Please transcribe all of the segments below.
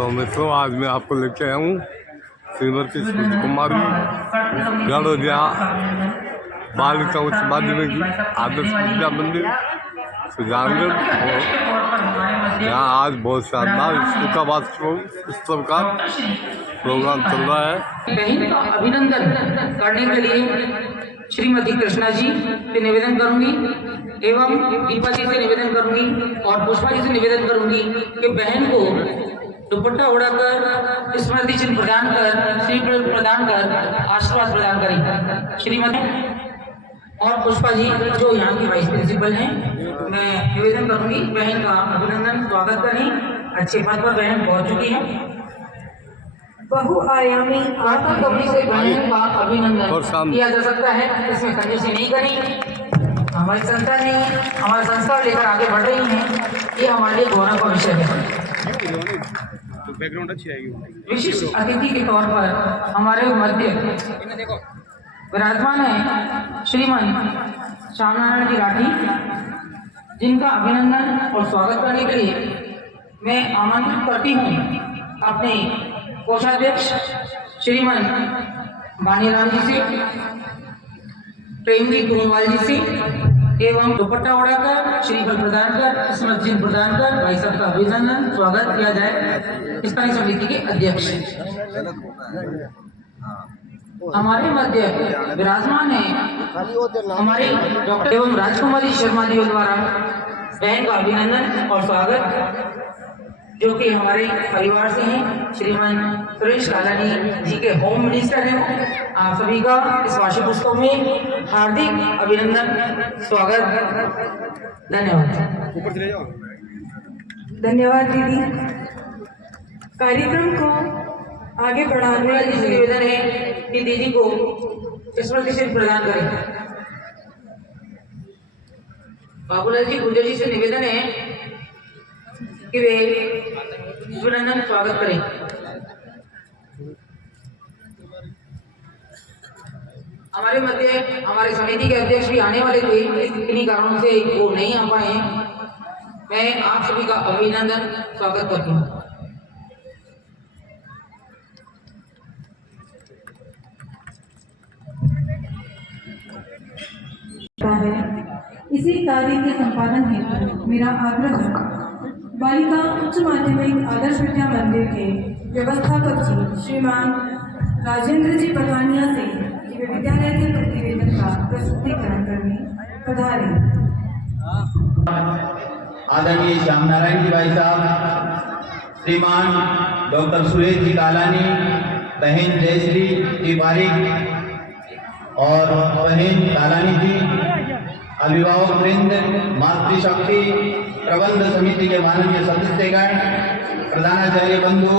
नमस्कार मित्रों, आज मैं आपको लेके आया हूँ श्रीमती स्मृति कुमारी गड़ोदिया बालिका उच्च माध्यमिक आदर्श विद्या मंदिर सुजानगढ़। और यहाँ आज बहुत शानदार स्कूल का वार्षिकोत्सव का प्रोग्राम चल रहा है। बहन का अभिनंदन करने के लिए श्रीमती कृष्णा जी से निवेदन करूंगी एवं दीपा जी से निवेदन करूंगी और पुष्पा जी से निवेदन करूंगी कि बहन को दुपट्टा उड़ाकर स्मृति चिन्ह प्रदान कर श्रीफल प्रदान कर आशीर्वाद प्रदान करें। श्रीमती और पुष्पा जी जो यहाँ की वाइस प्रिंसिपल हैं, मैं निवेदन करूंगी बहन का अभिनंदन स्वागत करें। अच्छे पद पर बहन पहुँच चुकी है। बहुआयामी आर्थिक कमी से बहन का अभिनंदन किया जा सकता है, इसमें कंजूसी नहीं करें। हमारी संस्था ने हमारा संस्कार लेकर आगे बढ़ रही है, ये हमारे लिए गौरव का विषय है। विशिष्ट अतिथि के तौर पर हमारे मध्य विराजमान है श्रीमान श्यामनारायण जी राठी, जिनका अभिनंदन और स्वागत करने के लिए मैं आमंत्रित करती हूँ अपने कोषाध्यक्ष श्रीमान बानीराम जी से, प्रेम जी कुंवाल जी से एवं दुपट्टा उड़ाकर श्रीफल प्रदान कर स्मृति चिन्ह प्रदान कर भाई साहब का अभिनंदन स्वागत किया जाए। स्थानीय समिति के अध्यक्ष हमारे मध्य विराजमान है हमारे डॉक्टर एवं राजकुमारी शर्मा जी द्वारा बहन का अभिनंदन और स्वागत, जो कि हमारे परिवार से हैं। श्रीमान सुरेश कालानी जी के होम मिनिस्टर हैं। आप सभी का इस वार्षिक उत्सव में हार्दिक अभिनंदन स्वागत, धन्यवाद। धन्यवाद दीदी। कार्यक्रम को आगे बढ़ाने जी से निवेदन है कि दीदी को स्मृति चिन्ह प्रदान करें। बाबूलाल जी गुर्जर जी से निवेदन है कि वे अभिनंदन स्वागत करें। हमारे मध्य हमारे समिति के अध्यक्ष भी आने वाले थे, किन्हीं कारणों से वो नहीं आ पाए हैं। मैं आप सभी का अभिनंदन स्वागत करती हूँ। इसी कार्य के संपादन हेतु मेरा आग्रह बालिका उच्च माध्यमिक आदर्श विद्या मंदिर के व्यवस्थापक जी श्रीमान राजेंद्र जी पठानिया से विद्यालय के प्रतिवेदन का प्रस्तुतिकरण करने पधारे। आदरणीय श्यामनारायण जी भाई साहब, श्रीमान डॉक्टर सुरेश जी कालानी, बहन जयश्री जी बारिक और बहन कालानी जी, अभिभावक वृंद, मातृशक्ति प्रबंध समिति के माननीय सदस्यगण, प्रधानाचार्य बंधु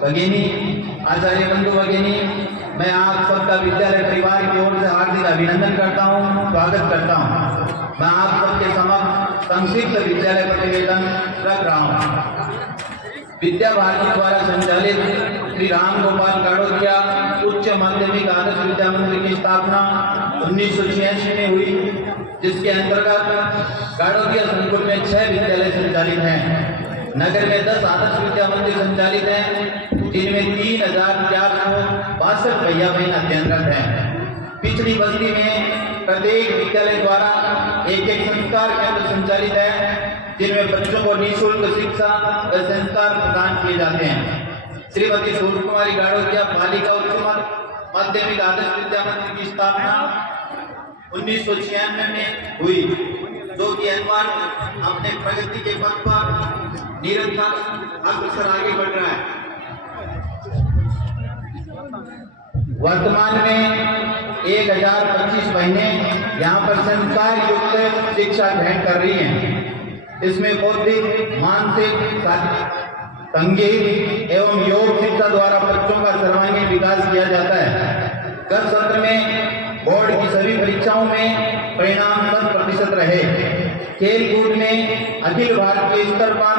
भगिनी, आचार्य बंधु भगिनी, मैं आप सबका विद्यालय परिवार की ओर से हार्दिक अभिनंदन करता हूं, स्वागत करता हूं। मैं आप सबके समक्ष संक्षिप्त विद्यालय प्रतिवेदन रख रहा हूं। विद्या भारती द्वारा संचालित श्री राम गोपाल गाड़ोदिया उच्च माध्यमिक आदर्श विद्या मंदिर की स्थापना 1986 में हुई, जिसके अंतर्गत गाड़ोदिया संकुल में 6 विद्यालय संचालित हैं। नगर में 10 आदर्श विद्या मंदिर संचालित हैं, जिनमें 3462 भैया बहन अध्ययनरत हैं। पिछड़ी बस्ती में प्रत्येक विद्यालय द्वारा एक संस्कार केंद्र संचालित है, जिनमें बच्चों को निःशुल्क शिक्षा व संस्कार प्रदान किए जाते हैं। श्रीमती सूर्य कुमारी गाड़ोदिया बालिका उच्च माध्यमिक आदर्श विद्या मंदिर की स्थापना 1996 में हुई, जो कि अनुमान अपने प्रगति के पथ पर निरंतर अग्रसर आगे बढ़ रहा है। वर्तमान में 1025 बहनें यहाँ पर संस्कार युक्त शिक्षा ग्रहण कर रही हैं। इसमें बौद्धिक, मानसिक, संगीत एवं योग शिक्षा द्वारा बच्चों का सर्वांगीण विकास किया जाता है। गत सत्र में बोर्ड की सभी परीक्षाओं में परिणाम 100% रहे। खेल कूद में अखिल भारतीय स्तर पर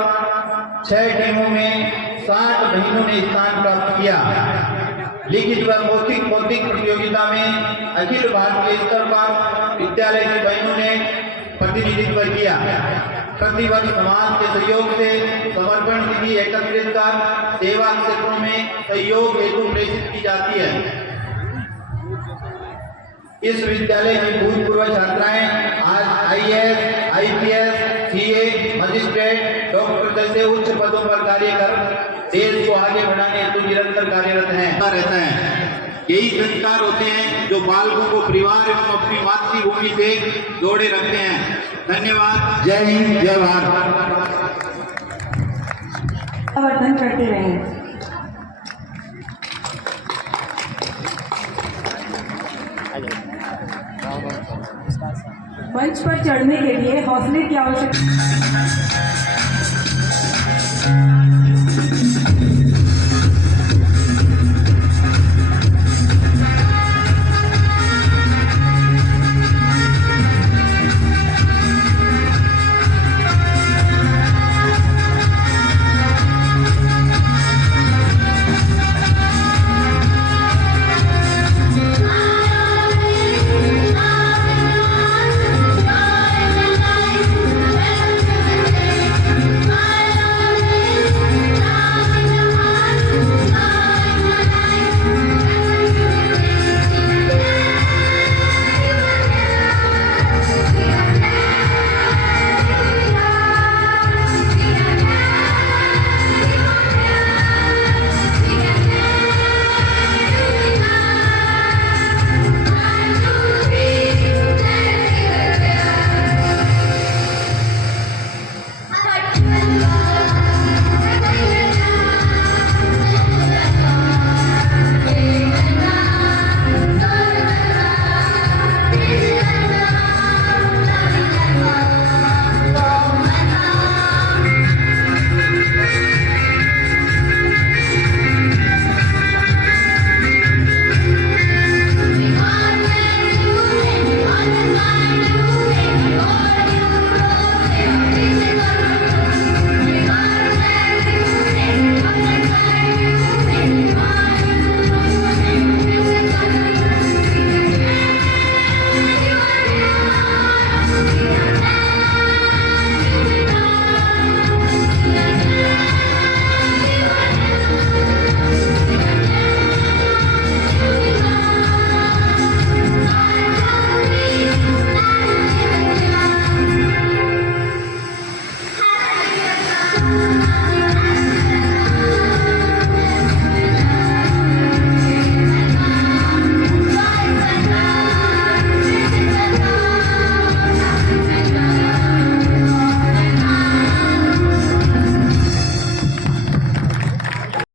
6 टीमों में 60 बहनों ने स्थान प्राप्त किया। लिखित व मौखिक बौद्धिक प्रतियोगिता में अखिल भारतीय स्तर पर विद्यालय की बहनों ने प्रतिनिधित्व किया। प्रतिवर्ष समाज के सहयोग से समर्पण निधि एकत्रित कर सेवा क्षेत्रों में सहयोग हेतु प्रेषित की जाती है। इस विद्यालय की भूतपूर्व छात्राएं आज IAS, IPS, CA, magistrate, doctor जैसे उच्च पदों पर कार्य कर देश को आगे बढ़ाने हेतु निरंतर कार्यरत रहता है। यही संस्कार होते हैं जो बालकों को परिवार एवं अपनी मातृभूमि से जोड़े रखते हैं। धन्यवाद। जय हिंद, जय भारत। वर्धन करते रहें। मंच पर चढ़ने के लिए हौसले की आवश्यकता।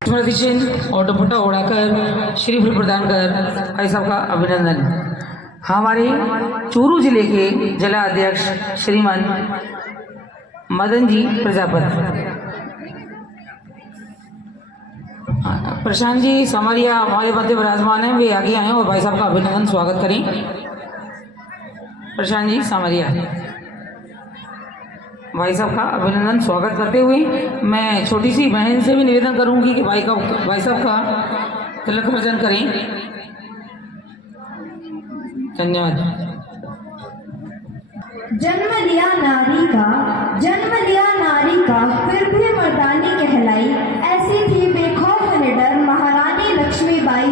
स्मृति चिन्ह और दुपट्टा ओढ़ाकर श्रीफल प्रदान कर भाई साहब का अभिनंदन। हमारे चूरू जिले के जिला अध्यक्ष श्रीमान मदन जी प्रजापति, प्रशांत जी समारिया हमारे मध्य विराजमान हैं, वे आगे आए और भाई साहब का अभिनंदन स्वागत करें। प्रशांत जी समारिया भाई साहब का अभिनंदन स्वागत करते हुए मैं छोटी सी बहन से भी निवेदन करूंगी कि भाई साहब का तिलक अर्चन करें। धन्यवाद। जन्म लिया नारी का फिर भी मर्दानी कहलाई, ऐसी थी बेखौफ निडर महारानी लक्ष्मीबाई।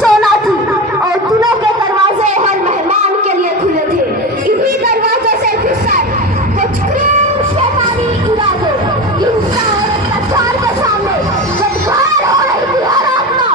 सोना थी और दिलों के दरवाजे हर मेहमान के लिए खुले थे। इन्हीं दरवाजों से फिसल कुछ क्रूर शैतानी इरादे, इंसान अचार के सामने जब घायल हो रही थी हर आत्मा,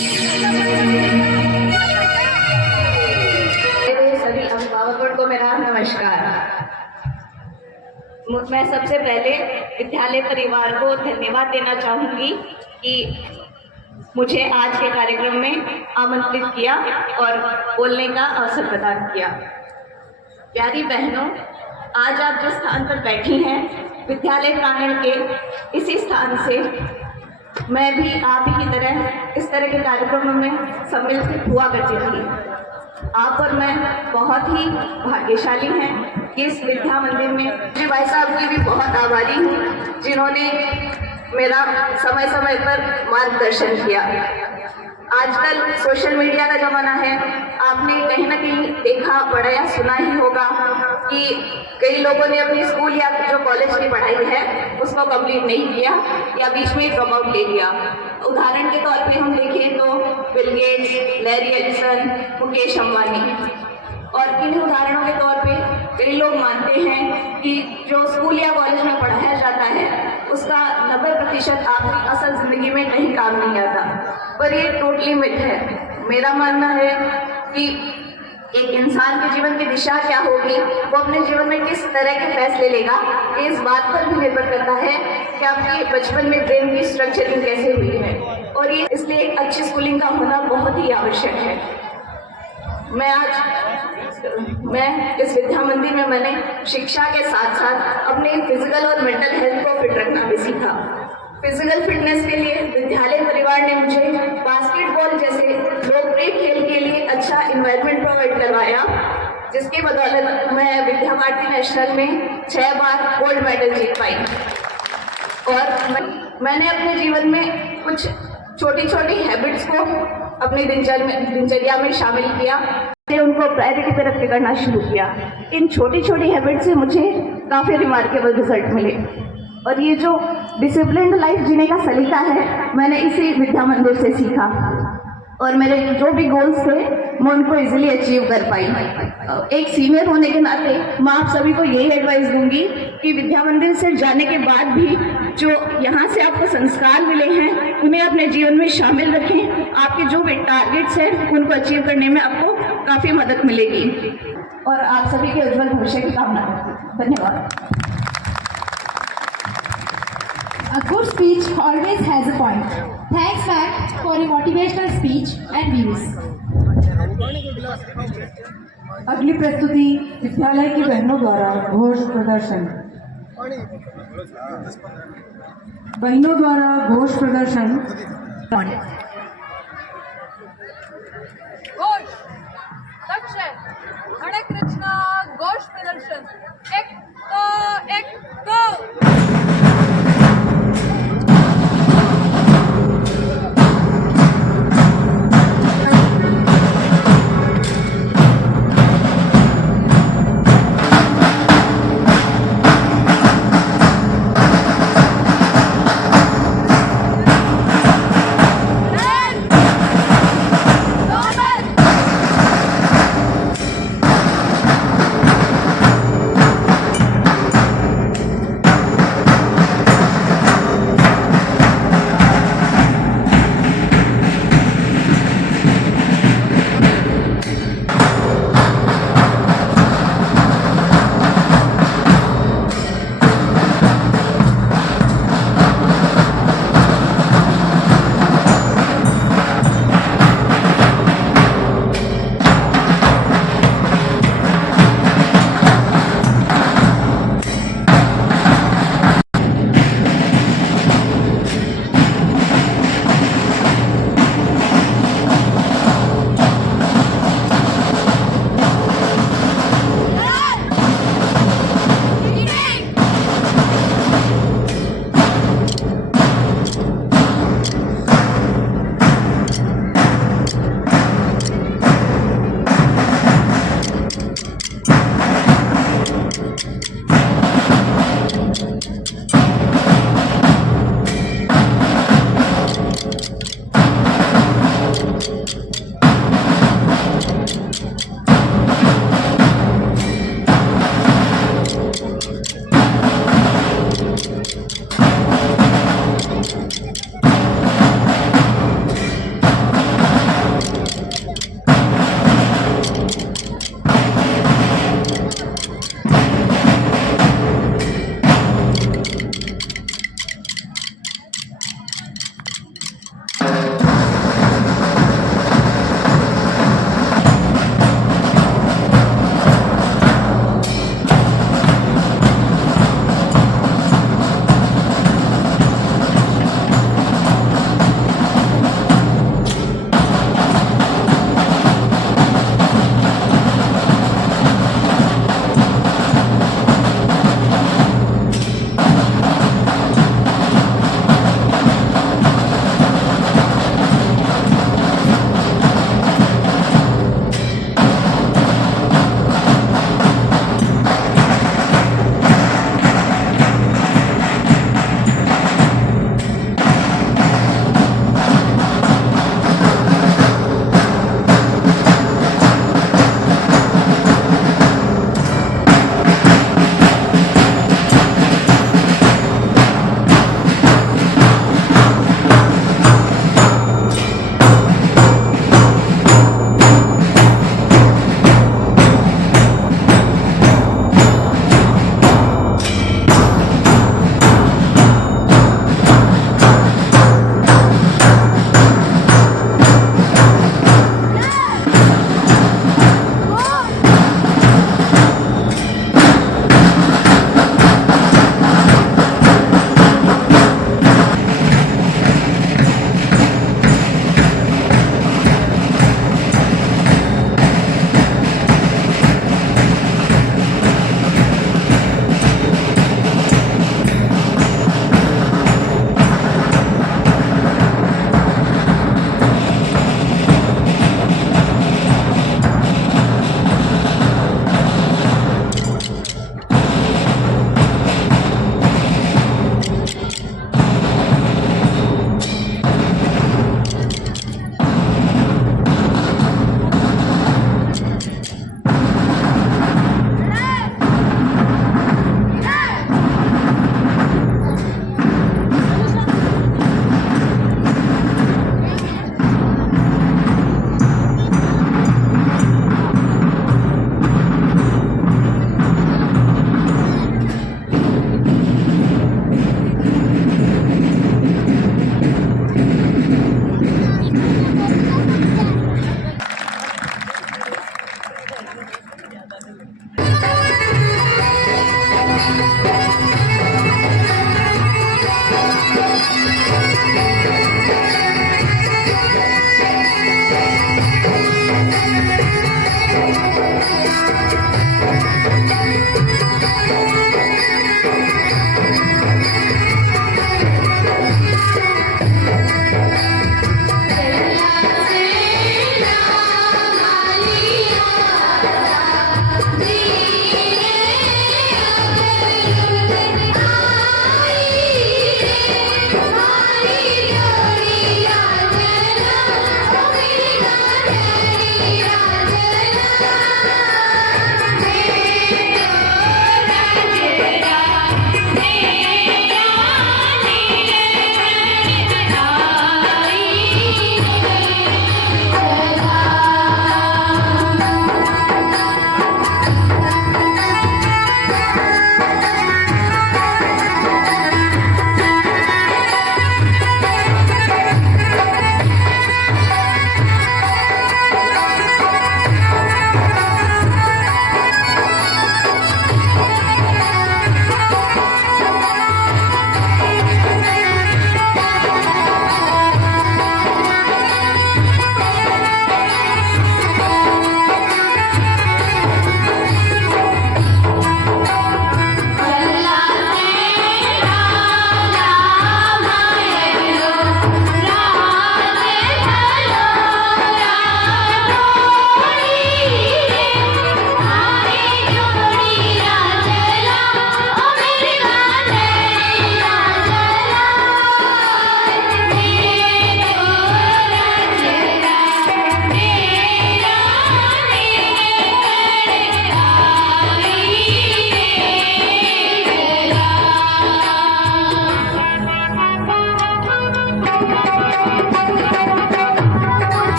मेरे सभी अभिभावकों को मेरा नमस्कार। मैं सबसे पहले विद्यालय परिवार को धन्यवाद देना चाहूँगी कि मुझे आज के कार्यक्रम में आमंत्रित किया और बोलने का अवसर प्रदान किया। प्यारी बहनों, आज आप जिस स्थान पर बैठी हैं, विद्यालय प्रांगण के इसी स्थान से मैं भी आप ही की तरह इस तरह के कार्यक्रमों में सम्मिलित हुआ करती थी। आप और मैं बहुत ही भाग्यशाली हैं कि इस विद्या मंदिर में जी भाई साहब की भी बहुत आभारी हूँ जिन्होंने मेरा समय समय पर मार्गदर्शन किया। आजकल सोशल मीडिया का ज़माना है, आपने कहीं ना कहीं देखा पढ़ा या सुना ही होगा कि कई लोगों ने अपनी स्कूल या जो कॉलेज की पढ़ाई है उसको कंप्लीट नहीं किया या बीच में ड्रॉप आउट ले लिया। उदाहरण के तौर पे हम देखें तो Bill Gates, Larry Ellison, Mukesh Ambani. और इन उदाहरणों के तौर पे कई लोग मानते हैं कि जो स्कूल या कॉलेज में पढ़ाया जाता है उसका 90% आपकी असल ज़िंदगी में कहीं काम नहीं आता, पर ये टोटली मिथ है। मेरा मानना है कि एक इंसान के जीवन की दिशा क्या होगी, वो अपने जीवन में किस तरह के फैसले लेगा, ये इस बात पर भी निर्भर करता है कि आपके बचपन में ब्रेन की स्ट्रक्चरिंग कैसे हुई है, और ये इसलिए एक अच्छी स्कूलिंग का होना बहुत ही आवश्यक है। मैं इस विद्या मंदिर में मैंने शिक्षा के साथ साथ अपने फिजिकल और मेंटल हेल्थ को फिट रखना भी सीखा। फिजिकल फिटनेस के लिए विद्यालय परिवार ने मुझे बास्केटबॉल जैसे लोकप्रिय खेल के लिए अच्छा इन्वायरमेंट प्रोवाइड करवाया, जिसकी बदौलत मैं विद्या भारती नेशनल में 6 बार गोल्ड मेडल जीत पाई। और मैंने अपने जीवन में कुछ छोटी छोटी हैबिट्स को अपनी दिनचर्या में शामिल किया, उनको प्रायोरिटी पे रख के करना शुरू किया। इन छोटी छोटी हैबिट से मुझे काफ़ी रिमार्केबल रिजल्ट मिले, और ये जो डिसिप्लिन्ड लाइफ जीने का सलीका है मैंने इसी विद्या मंदिर से सीखा, और मेरे जो भी गोल्स थे मैं उनको इजीली अचीव कर पाई। एक सीनियर होने के नाते मैं आप सभी को यही एडवाइस दूंगी कि विद्या मंदिर से जाने के बाद भी जो यहाँ से आपको संस्कार मिले हैं उन्हें अपने जीवन में शामिल रखें। आपके जो भी टारगेट्स हैं उनको अचीव करने में आपको काफ़ी मदद मिलेगी, और आप सभी के उज्जवल भविष्य की कामना करती हूँ। धन्यवाद। A good speech always has a point. Thanks, ma'am, for your motivational speech and views. अगली प्रस्तुति विद्यालय की बहनों द्वारा घोष प्रदर्शन। बहनों द्वारा घोष प्रदर्शन। घोष लक्ष्य हरे कृष्णा घोष प्रदर्शन एक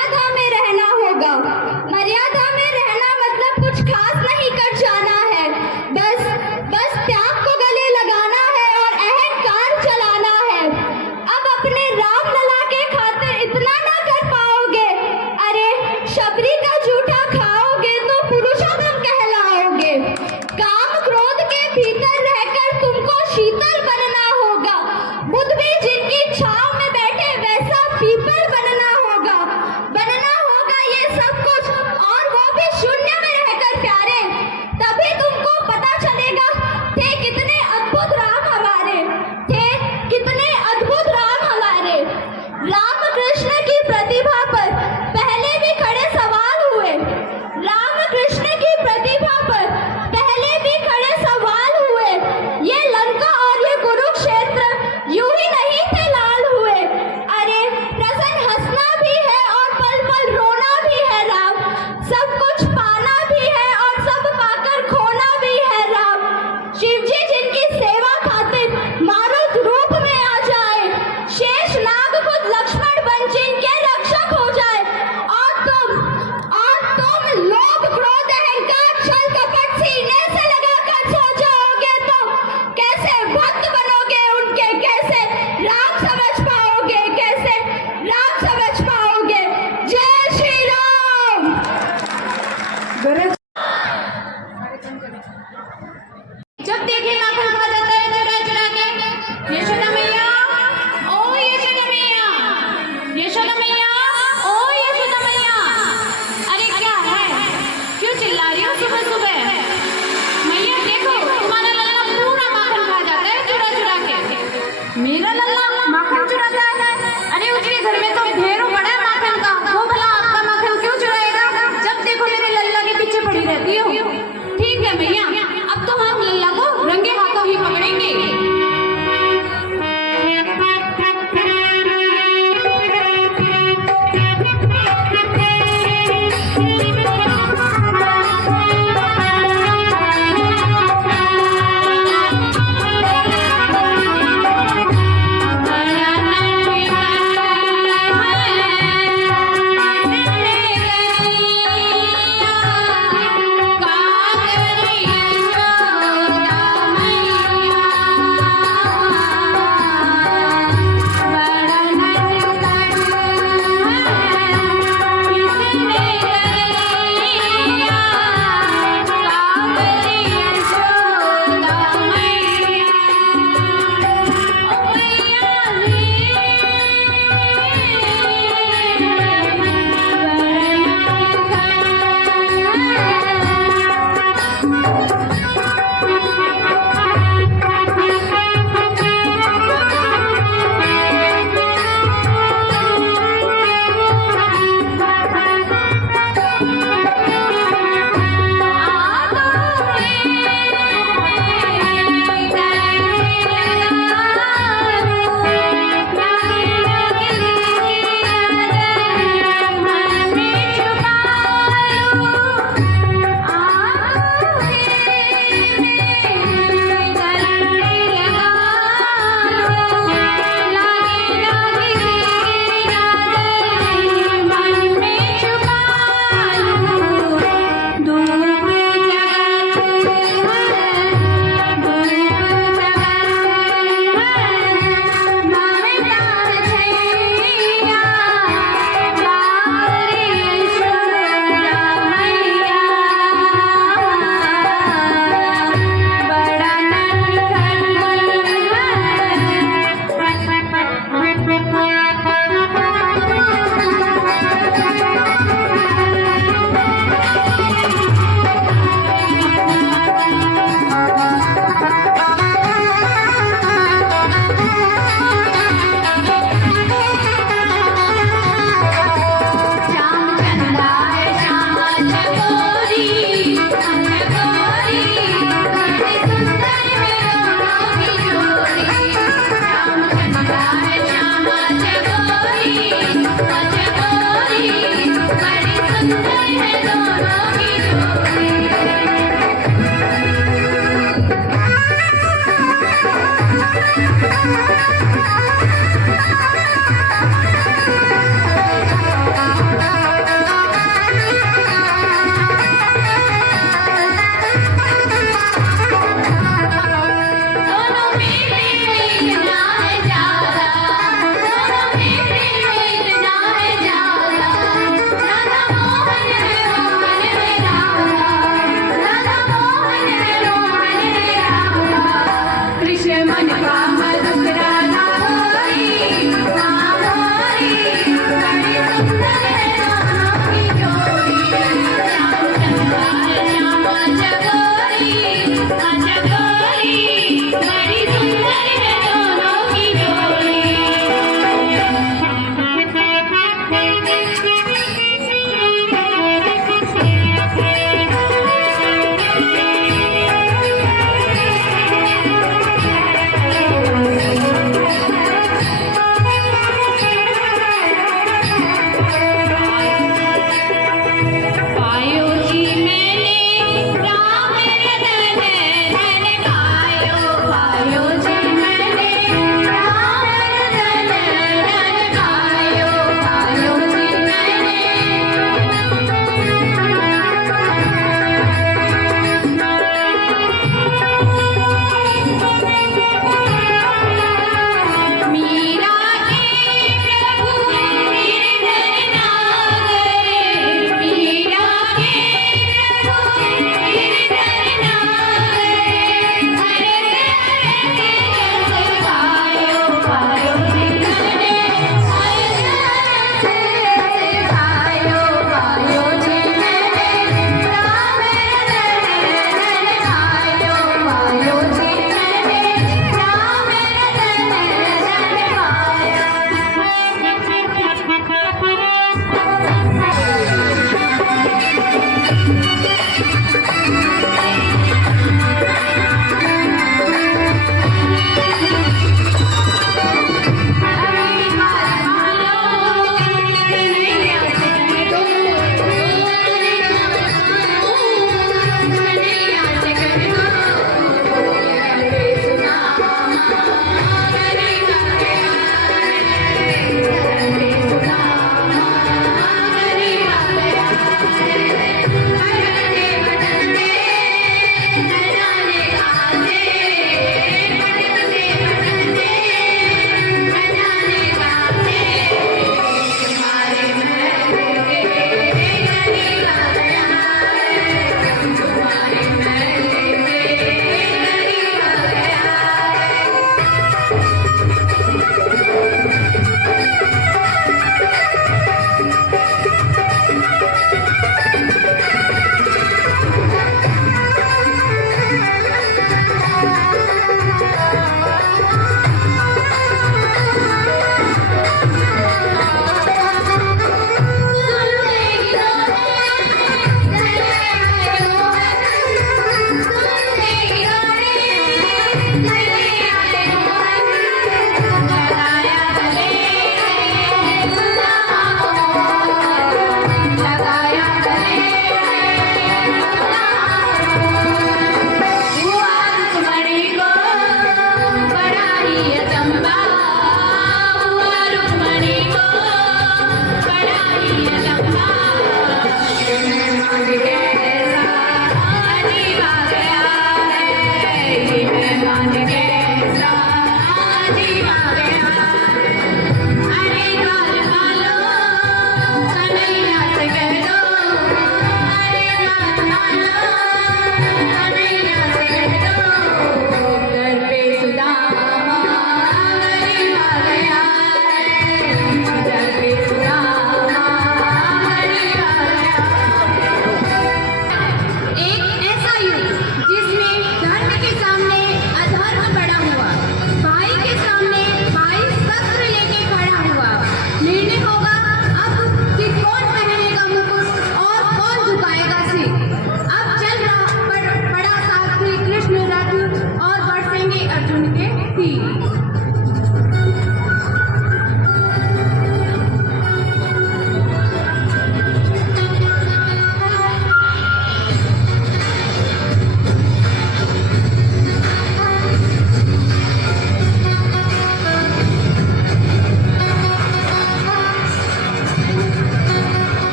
मर्यादा में रहना होगा। मर्यादा में रहना मतलब कुछ खास नहीं कर जाना है, बस त्याग को गले लगाना है और अहंकार चलाना है। अब अपने राम लला के खातिर इतना ना कर पाओगे, अरे शबरी का जूठा खाओगे तो पुरुषोत्तम कहलाओगे। काम क्रोध के भीतर रहकर तुमको शीतल बनना होगा। बुद्ध भी जिनकी छांव में बैठे वैसा पीपल बनना होगा। बनना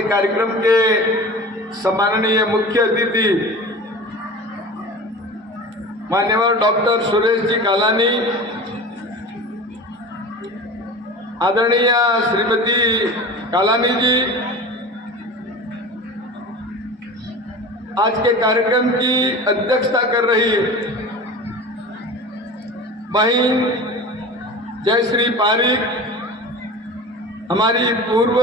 के कार्यक्रम के सम्माननीय मुख्य अतिथि मान्यवर डॉक्टर सुरेश जी कालानी, आदरणीय श्रीमती कालानी जी, आज के कार्यक्रम की अध्यक्षता कर रही बहन जयश्री पारिक, हमारी पूर्व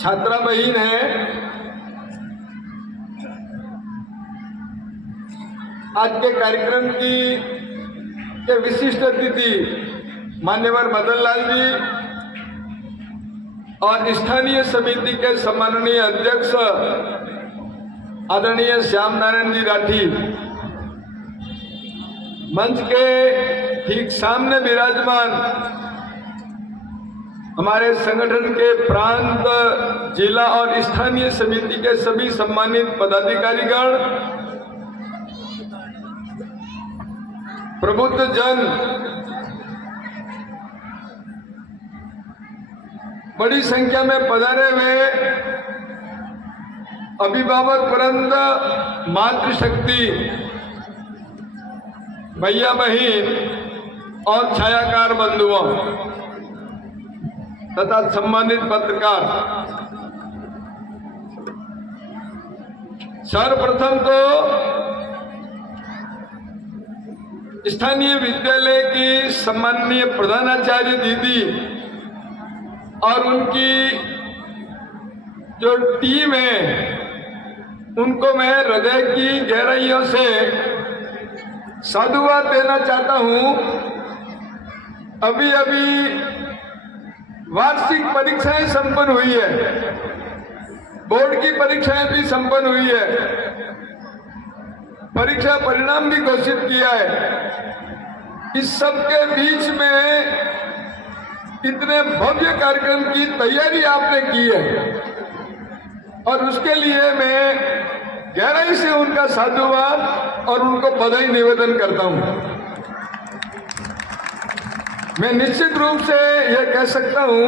छात्रा बहन है। आज के कार्यक्रम के विशिष्ट अतिथि मान्यवर मदन लाल जी और स्थानीय समिति के सम्माननीय अध्यक्ष आदरणीय श्याम नारायण जी राठी, मंच के ठीक सामने विराजमान हमारे संगठन के प्रांत, जिला और स्थानीय समिति के सभी सम्मानित पदाधिकारीगण, प्रबुद्ध जन, बड़ी संख्या में पधारे हुए अभिभावक वृंद, मातृशक्ति, भैया बहन और छायाकार बंधुओं तथा सम्मानित पत्रकार, सर्वप्रथम तो स्थानीय विद्यालय की सम्माननीय प्रधानाचार्य दीदी और उनकी जो टीम है उनको मैं हृदय की गहराइयों से साधुवाद देना चाहता हूं। अभी अभी वार्षिक परीक्षाएं संपन्न हुई है, बोर्ड की परीक्षाएं भी संपन्न हुई है, परीक्षा परिणाम भी घोषित किया है। इस सब के बीच में इतने भव्य कार्यक्रम की तैयारी आपने की है और उसके लिए मैं गहराई से उनका साधुवाद और उनको बधाई निवेदन करता हूं। मैं निश्चित रूप से यह कह सकता हूं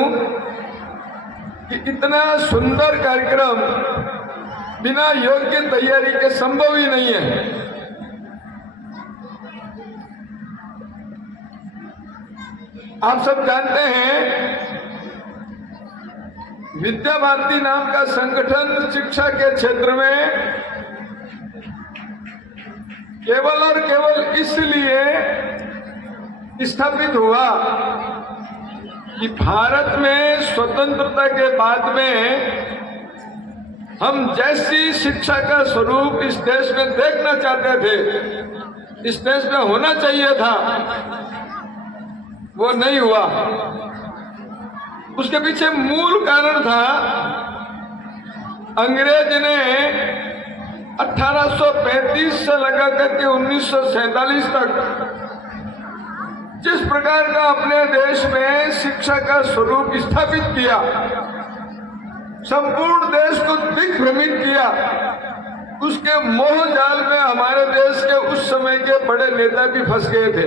कि इतना सुंदर कार्यक्रम बिना योग्य तैयारी के संभव ही नहीं है। आप सब जानते हैं विद्या भारती नाम का संगठन शिक्षा के क्षेत्र में केवल और केवल इसलिए स्थापित हुआ कि भारत में स्वतंत्रता के बाद में हम जैसी शिक्षा का स्वरूप इस देश में देखना चाहते थे, इस देश में होना चाहिए था, वो नहीं हुआ। उसके पीछे मूल कारण था अंग्रेज ने 1835 से लगा करके 1947 तक जिस प्रकार का अपने देश में शिक्षा का स्वरूप स्थापित किया, संपूर्ण देश को दिग्भ्रमित किया, उसके मोह जाल में हमारे देश के उस समय के बड़े नेता भी फंस गए थे।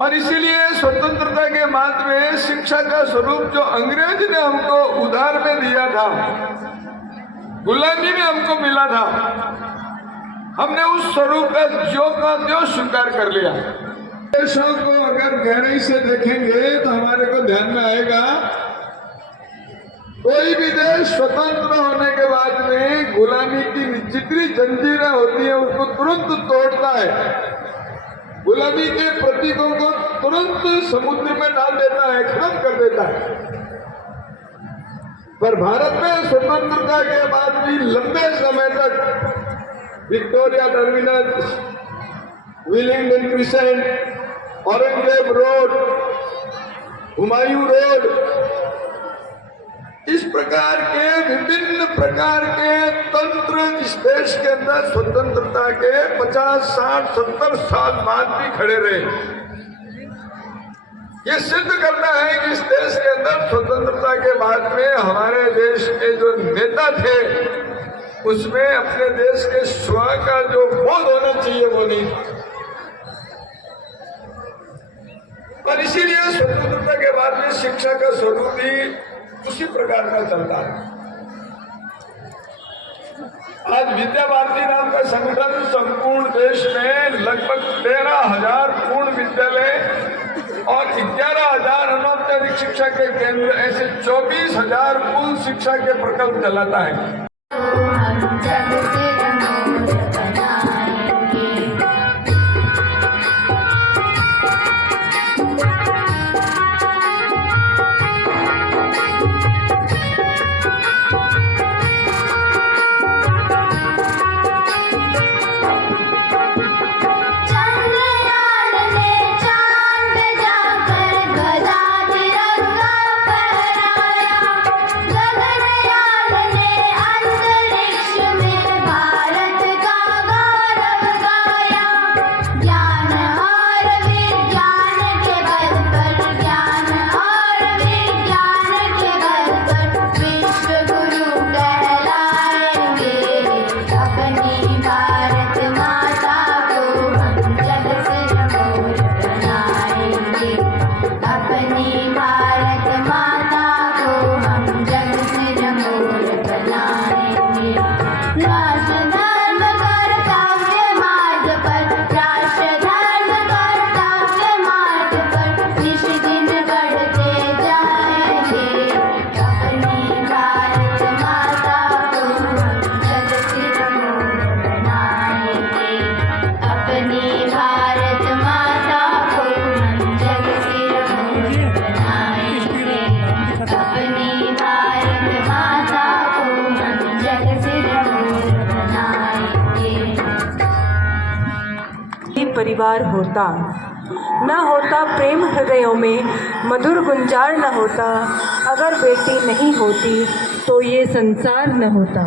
और इसीलिए स्वतंत्रता के बाद में शिक्षा का स्वरूप जो अंग्रेज ने हमको उधार में दिया था, गुलामी में हमको मिला था, हमने उस स्वरूप का त्यों स्वीकार कर लिया। देशों को अगर गहराई से देखेंगे तो हमारे को ध्यान में आएगा, कोई भी देश स्वतंत्र होने के बाद में गुलामी की जितनी जंजीरें होती है उसको तुरंत तोड़ता है, गुलामी के प्रतीकों को तुरंत समुद्र में डाल देता है, खत्म कर देता है। पर भारत में स्वतंत्रता के बाद भी लंबे समय तक Victoria terminus, Willingdon crescent, Aurangzeb road, Humayun road, इस प्रकार के विभिन्न प्रकार के तंत्र इस देश के अंदर स्वतंत्रता के 50, 60, 70 साल बाद भी खड़े रहे। ये सिद्ध करता है कि इस देश के अंदर स्वतंत्रता के बाद में हमारे देश के जो नेता थे उसमें अपने देश के स्व का जो बोध होना चाहिए वो नहीं था। और इसीलिए स्वतंत्रता के बाद में शिक्षा का स्वरूप ही उसी प्रकार का चलता है। आज विद्या भारती नाम का संगठन संपूर्ण देश में लगभग 13,000 पूर्ण विद्यालय और 11,000 अनौपचारिक शिक्षा के केंद्र, ऐसे 24,000 कुल शिक्षा के प्रकल्प चलाता है। परिवार होता, न होता प्रेम हृदयों में मधुर गुंजार न होता, अगर बेटी नहीं होती तो ये संसार न होता।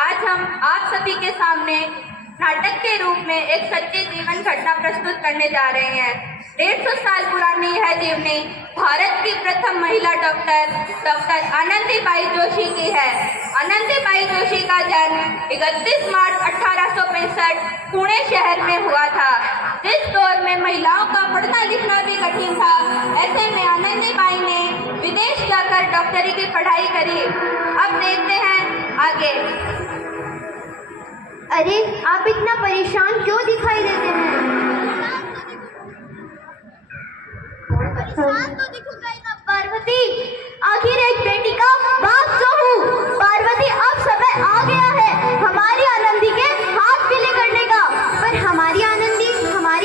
आज हम आप सभी के सामने नाटक के रूप में एक सच्ची जीवन घटना प्रस्तुत करने जा रहे हैं। 150 साल पुरानी यह जीवनी भारत की प्रथम महिला डॉक्टर आनंदीबाई जोशी की है। आनंदीबाई जोशी का जन्म 31 मार्च 1865 पुणे शहर में हुआ था। जिस दौर में महिलाओं का पढ़ना लिखना भी कठिन था, ऐसे में आनंदीबाई ने विदेश जाकर डॉक्टरी की पढ़ाई करी। अब देखते हैं आगे। अरे, आप इतना परेशान क्यों दिखाई देते हैं? परेशान तो दिखूंगा ही ना पार्वती, आखिर एक बेटी का बाप तो हूँ। पार्वती, अब समय आ गया है हमारी आनंदी के हाथ पीले करने का। पर हमारी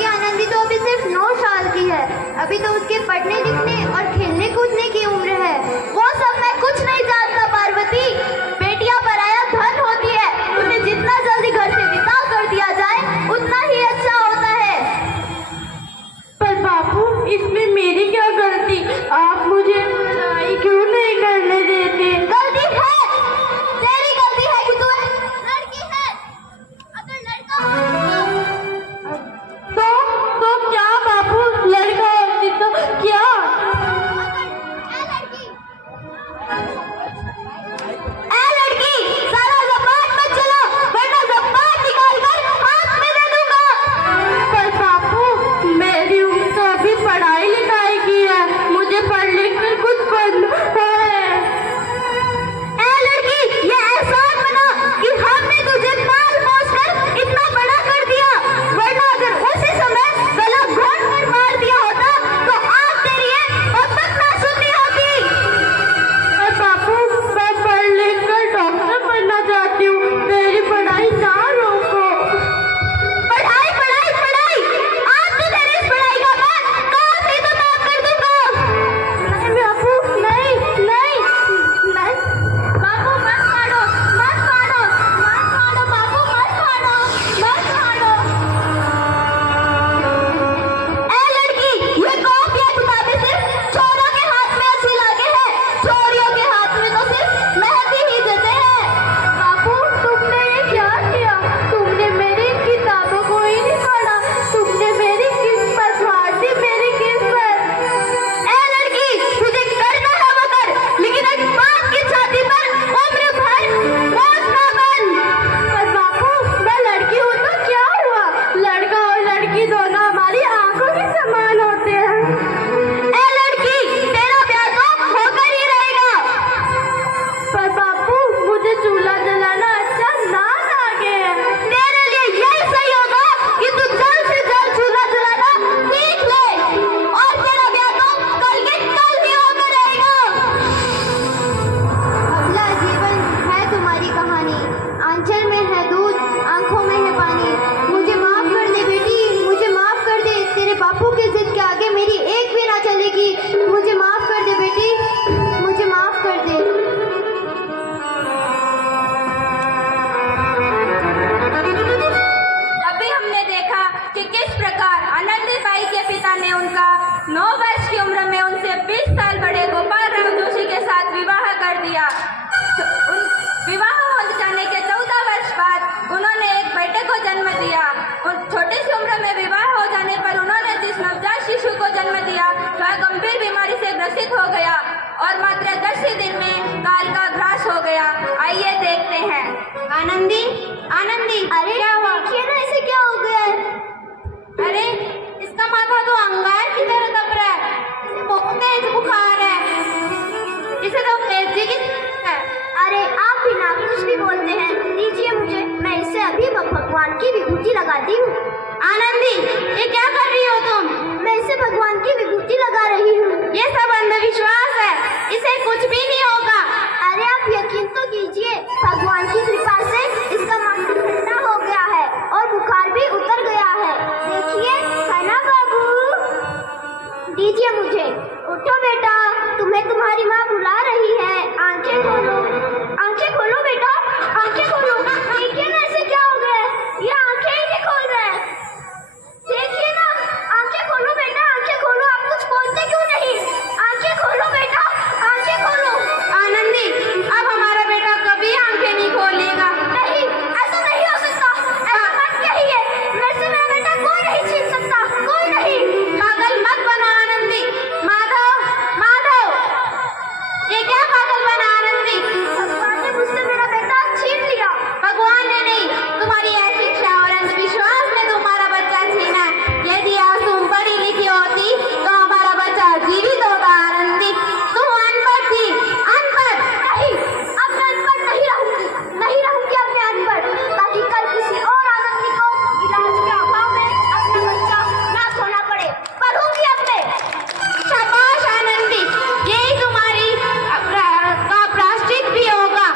आनंदी तो अभी सिर्फ 9 साल की है। अभी तो उसके पढ़ने लिखने और खेलने कूदने की उम्र है। वो सब मैं कुछ नहीं जानता पार्वती। बेटियां पराया धन होती है, उन्हें जितना जल्दी घर से विदा कर दिया जाए उतना ही अच्छा होता है। पर बापू, इसमें मेरी क्या गलती? आप मुझे पढ़ाई क्यों नहीं करने देते? कर दिया। विवाह हो जाने के 14 वर्ष बाद उन्होंने एक बेटे को जन्म दिया। छोटी सी उम्र में विवाह हो जाने पर उन्होंने जिस नवजात शिशु को जन्म दिया वह गंभीर बीमारी से ग्रसित हो गया और मात्र 10 ही दिन में काल का ग्रास हो गया। आइए देखते हैं। आनंदी, आनंदी, अरे क्या हुआ? देखिए ना, इसे क्या हो गया है? अरे इसका माथा तो अंगार की तरह तप रहा है, इसे बहुत तेज बुखार है, इसे तो पेट की है। अरे आप भी ना कुछ भी बोलते हैं, दीजिए मुझे, मैं इसे अभी भगवान की विभूति लगाती हूँ। आनंदी, ये क्या कर रही हो तुम? मैं इसे भगवान की विभूति लगा रही हूँ। ये सब अंधविश्वास है, इसे कुछ भी नहीं होगा। अरे आप यकीन तो कीजिए, भगवान की कृपा से इसका माथा ठंडा हो गया है और बुखार भी उतर गया है। देखिए, है ना बाबू? दीजिए मुझे। उठो बेटा, तुम्हें तुम्हारी माँ बुला रही है। आंखें खोलो, आंखें खोलो बेटा, आंखें खोलो। देखिए ना, इसे क्या हो गया है? ये आंखें ही नहीं खोल रहा है। देखिए ना, आंखें खोलो बेटा, आंखें खोलो। आप कुछ बोलते क्यों नहीं? आंखें खोलो बेटा, आंखें खोलो। आनंदी, अब हमारा बेटा कभी आंखें नहीं खोलेगा। नहीं, ऐसा नहीं हो सकता। ऐसा मत कहिए, मेरे से मेरा बेटा कोई नहीं छीन सकता, कोई नहीं। पागल मत बनो आनंदी। माधव, माधव, ये क्या पागल बना आनंदी? भगवान ने मुझसे मेरा बेटा छीन लिया। भगवान ने नहीं, तुम्हारी अशिक्षा और अंधविश्वास ने तुम्हारा बच्चा छीना है। यदि आज तुम पढ़ी लिखी होती तो हमारा बच्चा जीवित होता। आनंदी, तुम अनपढ़ थी, अनपढ़। नहीं, अब मैं अनपढ़ नहीं रहूंगी, नहीं रहूंगी अब मैं अनपढ़, ताकि कल किसी और आनंदी को इलाज के अभाव में अपना बच्चा नाश होना पड़े। पढ़ूंगी अब मैं। शाबाश आनंदी, यही तुम्हारी का प्रायश्चित भी होगा।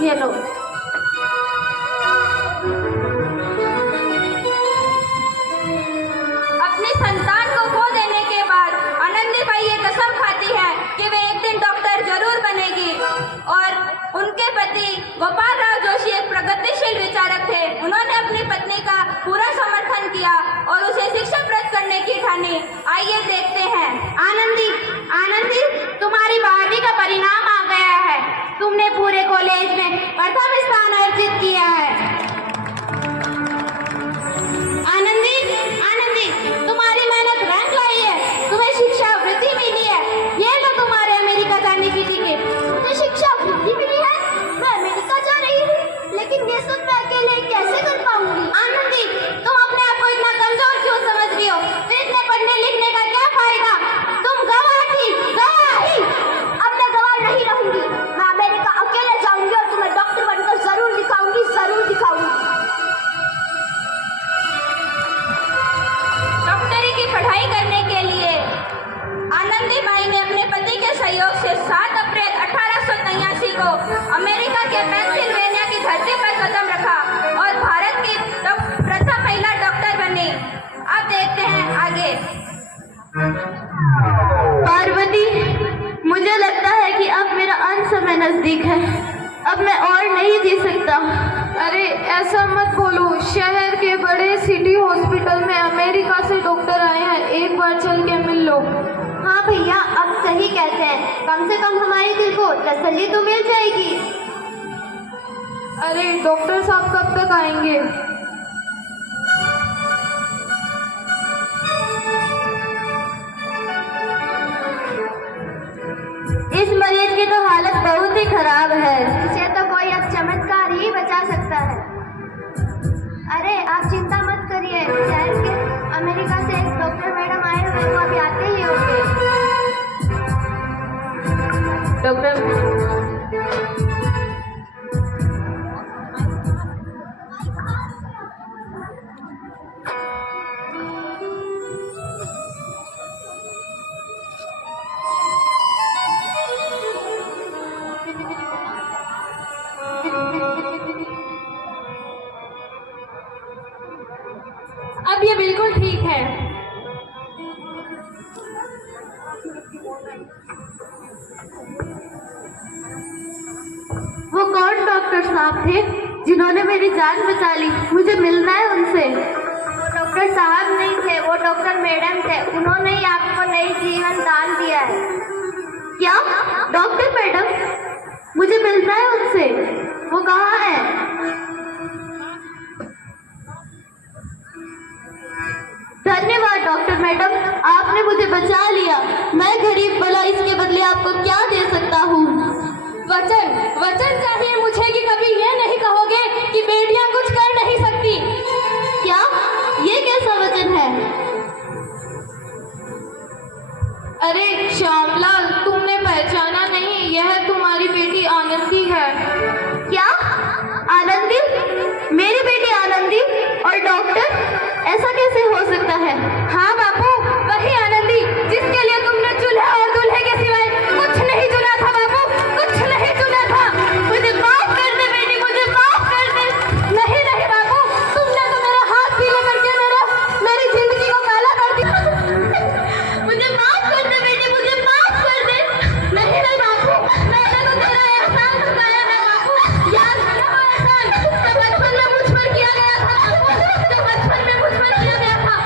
ये लो। अपनी संतान को खो देने के बाद आनंदी बाई ये कसम खाती है कि वे एक दिन डॉक्टर जरूर बनेगी। और उनके पति गोपाल राव जोशी एक प्रगतिशील विचारक थे। उन्होंने अपनी पत्नी का पूरा समर्थन किया और उसे शिक्षाप्रद करने की ठानी। आइए देखते हैं। आनंदी, आनंदी, तुम्हारी 12वीं का परिणाम आ गया है। तुमने पूरे कॉलेज में प्रथम स्थान अर्जित किया है। आनंदी, आनंदी, तुम्हारी मेहनत रंग लाई है, तुम्हें शिक्षा वृत्ति मिली है। ये लो तुम्हारे अमेरिका जाने की टिकट। मुझे शिक्षा वृत्ति मिली है, मैं अमेरिका जा रही हूँ, लेकिन ये सब मैं अकेले कैसे कर पाऊंगी? आनंदी, तुम अपने आप को इतना कमजोर क्यों समझ रही हो? फिर इतने पढ़ने लिखने का क्या फायदा? तुम गवाह थी, गवाह ही। अब मैं गवाह नहीं रहूंगी, मैं अमेरिका अकेले जाऊंगी और तुम्हें डॉक्टर बनकर जरूर दिखाऊंगी, जरूर दिखाऊंगी। डॉक्टरी की पढ़ाई करने के लिए आनंदी बाई ने अपने पति के सहयोग से 7 अप्रैल 1883 को अमेरिका के पेंसिल्वेनिया की धरती पर कदम रखा और भारत की प्रथम महिला डॉक्टर बनी। अब देखते हैं आगे। पार्वती, मुझे लगता है कि अब मेरा अंत समय नजदीक है, अब मैं और नहीं जी सकता। अरे ऐसा मत बोलो, शहर के बड़े सिटी हॉस्पिटल में अमेरिका से डॉक्टर आए हैं, एक बार चल के मिल लो। हाँ भैया, आप सही कहते हैं, कम से कम हमारे दिल को तसल्ली तो मिल जाएगी। अरे डॉक्टर साहब कब तक आएंगे? इस मरीज की तो हालत बहुत ही खराब है, इसे तो कोई अब चमत्कार ही बचा सकता है। अरे आप चिंता मत करिए, शहर के अमेरिका से एक डॉक्टर मैडम आए हुए, वो अभी आते ही होंगे। डॉक्टर, अब ये बिल्कुल ठीक है। वो कौन डॉक्टर साहब थे जिन्होंने मेरी जान बचा ली? मुझे मिलना है उनसे। वो डॉक्टर साहब नहीं थे, वो डॉक्टर मैडम थे, उन्होंने ही आपको नई जीवन दान दिया है। क्या डॉक्टर मैडम, मुझे मिलना है उनसे, वो कहाँ है? धन्यवाद डॉक्टर मैडम, आपने मुझे बचा लिया। मैं गरीब भला इसके बदले आपको क्या दे सकता हूँ? वचन चाहिए मुझे कि कभी ये नहीं कहोगे कि बेटियां कुछ कर नहीं सकती। क्या ये कैसा वचन है? अरे श्यामलाल, तुमने पहचाना नहीं, यह तुम्हारी बेटी आनंदी है। क्या आनंदी? मेरी बेटी आनंदी? और डॉक्टर, ऐसा कैसे हो सकता है? हाँ बापू, वही आनंदी जिसके लिए तुमने चूल्हे और दूल्हे के सिवाय कुछ नहीं चुना था बापू, कुछ नहीं चुना था। मुझे माफ कर दे बेटी, मुझे माफ कर दे। नहीं नहीं बापू, तुमने तो मेरा हाथ पीले करके मेरी जिंदगी को काला कर दिया। मुझे माफ कर दे बेटी, मुझे माफ कर दे। नहीं नहीं बापू, मैंने तो तेरा एहसान चुकाया है बापू। याद है वो एहसान जो बचपन में मुझ पर किया गया था बापू, जो बचपन में मुझ पर किया गया था।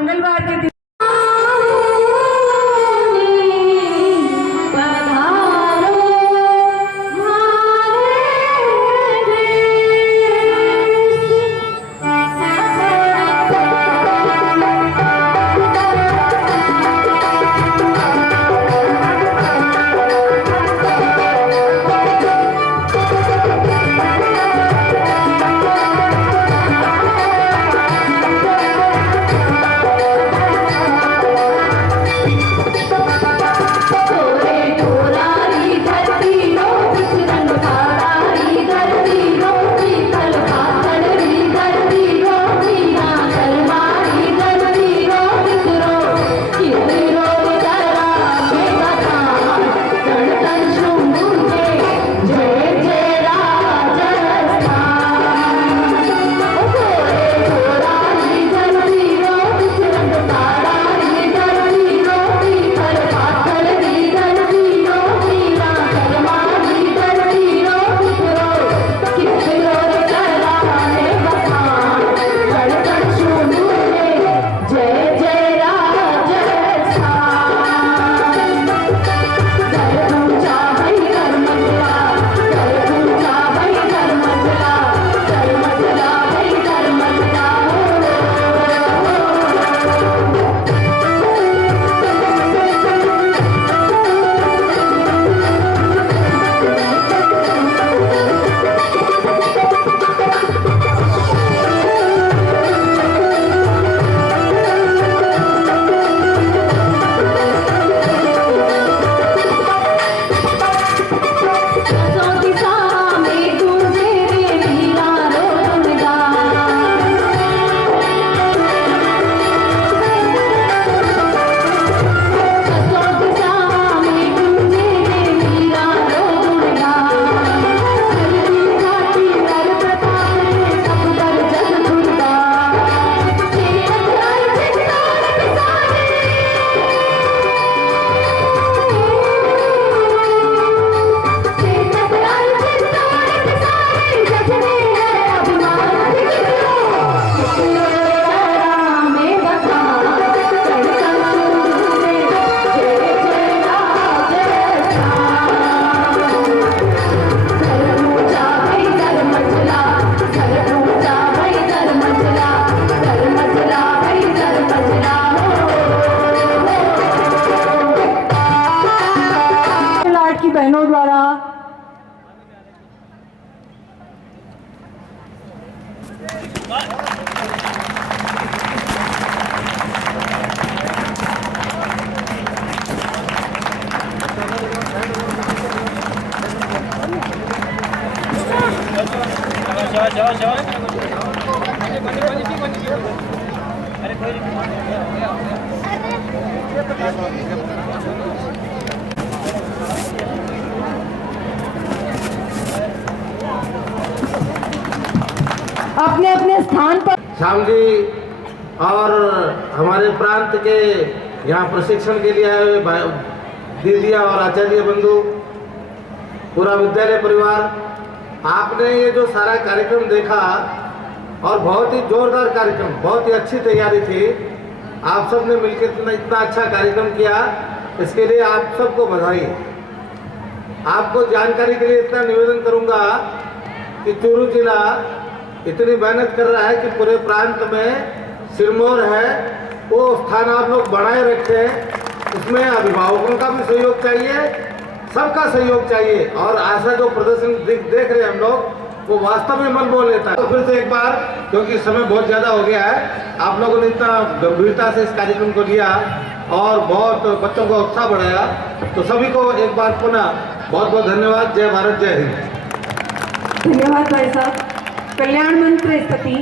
मंगलवार के दिन बहनों द्वारा अपने अपने स्थान पर श्याम जी और हमारे प्रांत के यहाँ प्रशिक्षण के लिए आए हुए दीदिया और आचार्य बंधु, पूरा विद्यालय परिवार, आपने ये जो सारा कार्यक्रम देखा और बहुत ही जोरदार कार्यक्रम, बहुत ही अच्छी तैयारी थी। आप सब ने मिलकर इतना अच्छा कार्यक्रम किया, इसके लिए आप सबको बधाई। आपको जानकारी के लिए इतना निवेदन करूंगा कि चूरू जिला इतनी मेहनत कर रहा है कि पूरे प्रांत में सिरमौर है वो स्थान आप लोग बनाए रखें। उसमें अभिभावकों का भी सहयोग चाहिए, सबका सहयोग चाहिए, और ऐसा जो प्रदर्शन देख रहे हैं हम लोग वो वास्तव में मन मोह लेता है। तो फिर से एक बार, क्योंकि समय बहुत ज़्यादा हो गया है, आप लोगों ने इतना गंभीरता से इस कार्यक्रम को लिया और बहुत बच्चों का उत्साह बढ़ाया, तो सभी को एक बार पुनः बहुत बहुत धन्यवाद। जय भारत, जय हिंद। धन्यवाद भाई साहब। कल्याण मंत्र स्तुति